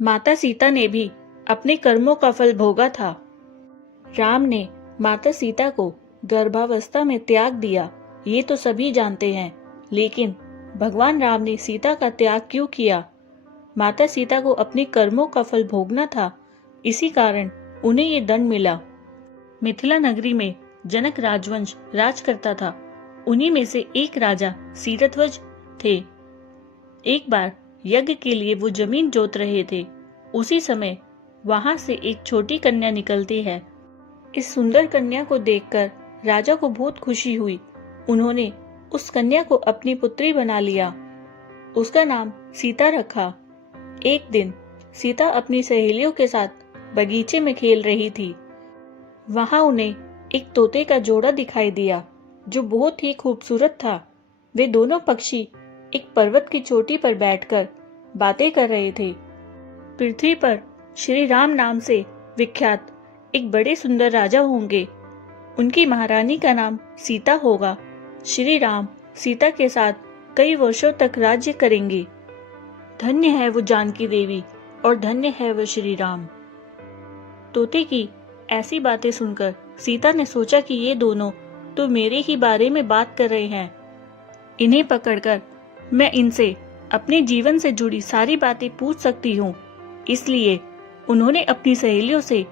माता सीता ने भी अपने कर्मों का फल भोगा था। राम ने माता सीता को गर्भावस्था में त्याग दिया, ये तो सभी जानते हैं, लेकिन भगवान राम ने सीता का त्याग क्यों किया? माता सीता को अपने कर्मों का फल भोगना था, इसी कारण उन्हें ये दंड मिला। मिथिला नगरी में जनक राजवंश राज करता था। उन्हीं में से एक राजा सीरध्वज थे। एक बार यज्ञ के लिए वो जमीन जोत रहे थे। उसी समय वहां से एक छोटी कन्या निकलती है। इस सुंदर कन्या को देखकर राजा को बहुत खुशी हुई। उन्होंने उस कन्या को अपनी पुत्री बना लिया। उसका नाम सीता रखा। एक दिन सीता अपनी सहेलियों के साथ बगीचे में खेल रही थी। वहां उन्हें एक तोते का जोड़ा दिखाई दिया जो बहुत ही खूबसूरत था। वे दोनों पक्षी एक पर्वत की चोटी पर बैठकर बातें कर रहे थे। पृथ्वी पर श्री राम नाम से विख्यात एक बड़े सुंदर राजा होंगे। उनकी महारानी का नाम सीता होगा। श्री राम सीता के साथ कई वर्षों तक राज्य करेंगे। धन्य है वो जानकी देवी और धन्य है वो श्री राम। तोते की ऐसी बातें सुनकर सीता ने सोचा कि ये दोनों तो मेरे ही बारे में बात कर रहे हैं। इन्हें पकड़कर मैं इनसे अपने जीवन से जुड़ी सारी बातें पूछ सकती हूँ। इसलिए उन्होंने अपनी सहेलियों से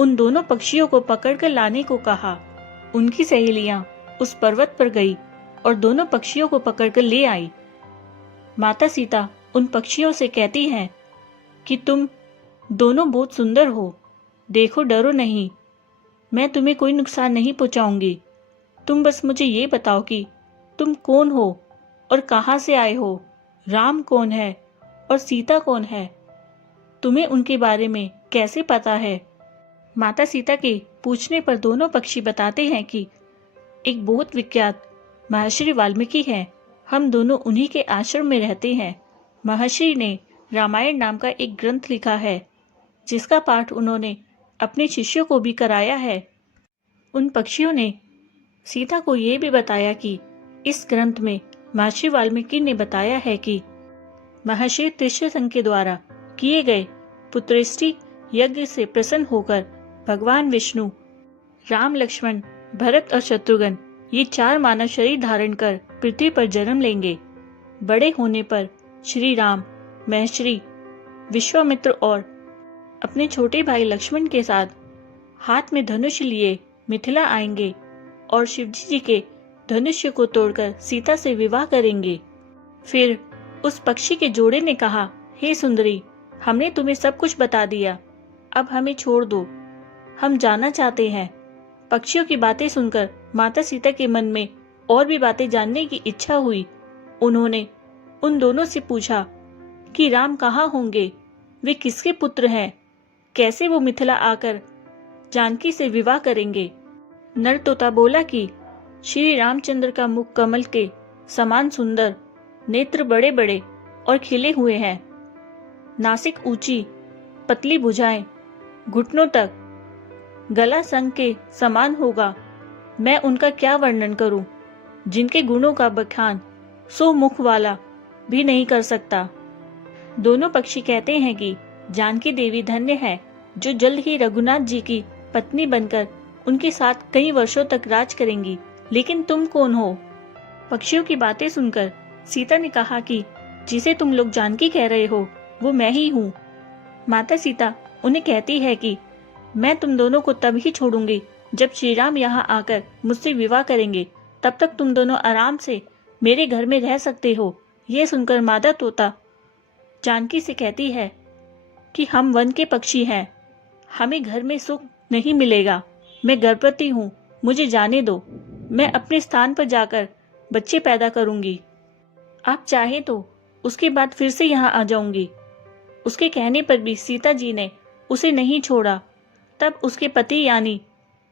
उन दोनों पक्षियों को पकड़कर लाने को कहा। उनकी सहेलियां उस पर्वत पर गई और दोनों पक्षियों को पकड़कर ले आई। माता सीता उन पक्षियों से कहती हैं कि तुम दोनों बहुत सुंदर हो, देखो डरो नहीं, मैं तुम्हें कोई नुकसान नहीं पहुंचाऊंगी। तुम बस मुझे ये बताओ कि तुम कौन हो और कहां से आए हो, राम कौन है और सीता कौन है, तुम्हें उनके बारे में कैसे पता है? माता सीता के पूछने पर दोनों पक्षी बताते हैं कि एक बहुत विख्यात महर्षि वाल्मीकि हैं, हम दोनों उन्हीं के आश्रम में रहते हैं। महर्षि ने रामायण नाम का एक ग्रंथ लिखा है जिसका पाठ उन्होंने अपने शिष्यों को भी कराया है। उन पक्षियों ने सीता को यह भी बताया कि इस ग्रंथ में महर्षि वाल्मीकि ने बताया है कि महर्षि त्रिशंकु के द्वारा किए गए पुत्रेष्टि यज्ञ से प्रसन्न होकर भगवान विष्णु, राम, लक्ष्मण, भरत और शत्रुघ्न ये 4 मानव शरीर धारण कर पृथ्वी पर जन्म लेंगे। बड़े होने पर श्री राम महर्षि विश्वामित्र और अपने छोटे भाई लक्ष्मण के साथ हाथ में धनुष लिए मिथिला आएंगे और शिवजी जी के धनुष्य को तोड़कर सीता से विवाह करेंगे। फिर उस पक्षी के जोड़े ने कहा, हे सुंदरी, हमने तुम्हें सब कुछ बता दिया, अब हमें छोड़ दो, हम जाना चाहते हैं। पक्षियों की बातें सुनकर माता सीता के मन में और भी बातें जानने की इच्छा हुई। उन्होंने उन दोनों से पूछा कि राम कहाँ होंगे, वे किसके पुत्र हैं, कैसे वो मिथिला आकर जानकी से विवाह करेंगे। नर तोता बोला कि श्री रामचंद्र का मुख कमल के समान सुंदर, नेत्र बड़े बड़े और खिले हुए हैं, नासिक ऊंची, पतली भुजाएं, घुटनों तक, गला संग के समान होगा। मैं उनका क्या वर्णन करूं, जिनके गुणों का बखान 100 मुख वाला भी नहीं कर सकता। दोनों पक्षी कहते हैं कि जानकी देवी धन्य है जो जल्द ही रघुनाथ जी की पत्नी बनकर उनके साथ कई वर्षों तक राज करेंगी। लेकिन तुम कौन हो? पक्षियों की बातें सुनकर सीता ने कहा कि जिसे तुम लोग जानकी कह रहे हो वो मैं ही हूँ। माता सीता उन्हें कहती है कि मैं तुम दोनों को तब ही छोड़ूंगी जब श्री राम यहाँ आकर मुझसे विवाह करेंगे, तब तक तुम दोनों आराम से मेरे घर में रह सकते हो। यह सुनकर मादा तोता जानकी से कहती है कि हम वन के पक्षी हैं, हमें घर में सुख नहीं मिलेगा, मैं गर्भवती हूँ, मुझे जाने दो, मैं अपने स्थान पर जाकर बच्चे पैदा करूंगी, आप चाहे तो उसके बाद फिर से यहाँ आ जाऊंगी। उसके कहने पर भी सीता जी ने उसे नहीं छोड़ा। तब उसके पति यानी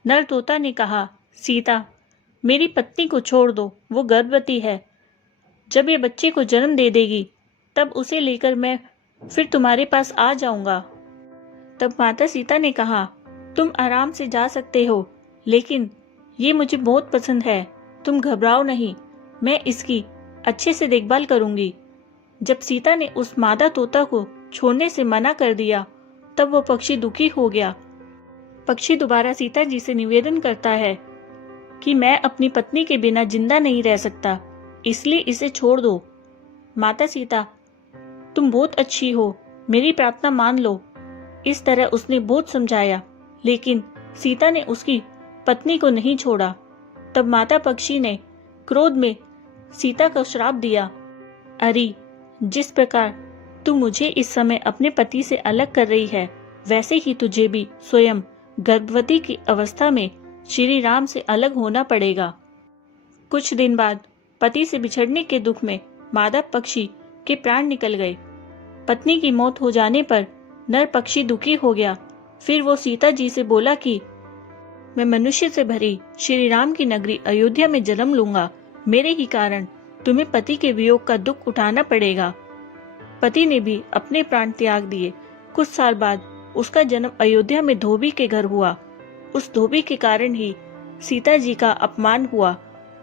नर तोता ने कहा, सीता, मेरी पत्नी को छोड़ दो, वो गर्भवती है, जब ये बच्चे को जन्म दे देगी तब उसे लेकर मैं फिर तुम्हारे पास आ जाऊंगा। तब माता सीता ने कहा, तुम आराम से जा सकते हो, लेकिन ये मुझे बहुत पसंद है, तुम घबराओ नहीं, मैं इसकी अच्छे से देखभाल करूंगी। जब सीता ने उस मादा तोता को छोड़ने से मना कर दिया, तब वो पक्षी दुखी हो गया। पक्षी दोबारा सीता जी से निवेदन करता है कि मैं अपनी पत्नी के बिना जिंदा नहीं रह सकता, इसलिए इसे छोड़ दो। माता सीता, तुम बहुत अच्छी हो, मेरी प्रार्थना मान लो। इस तरह उसने बहुत समझाया, लेकिन सीता ने उसकी पत्नी को नहीं छोड़ा। तब माता पक्षी ने क्रोध में सीता को श्राप दिया, अरे, जिस प्रकार तू मुझे इस समय अपने पति से अलग कर रही है, वैसे ही तुझे भी स्वयं गर्भवती की अवस्था में श्री राम से अलग होना पड़ेगा। कुछ दिन बाद पति से बिछड़ने के दुख में मादा पक्षी के प्राण निकल गए। पत्नी की मौत हो जाने पर नर पक्षी दुखी हो गया। फिर वो सीता जी से बोला कि मैं मनुष्य से भरी श्री राम की नगरी अयोध्या में जन्म लूंगा, मेरे ही कारण तुम्हें पति के वियोग का दुख उठाना पड़ेगा। पति ने भी अपने प्राण त्याग दिए। कुछ साल बाद उसका जन्म अयोध्या में धोबी के घर हुआ। उस धोबी के कारण ही सीता जी का अपमान हुआ।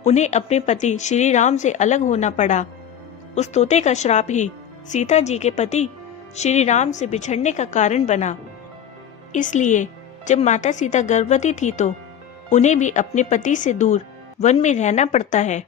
उन्हें अपने पति श्री राम से अलग होना पड़ा। उस तोते का श्राप ही सीता जी के पति श्री राम से बिछड़ने का कारण बना। इसलिए जब माता सीता गर्भवती थी तो उन्हें भी अपने पति से दूर वन में रहना पड़ता है।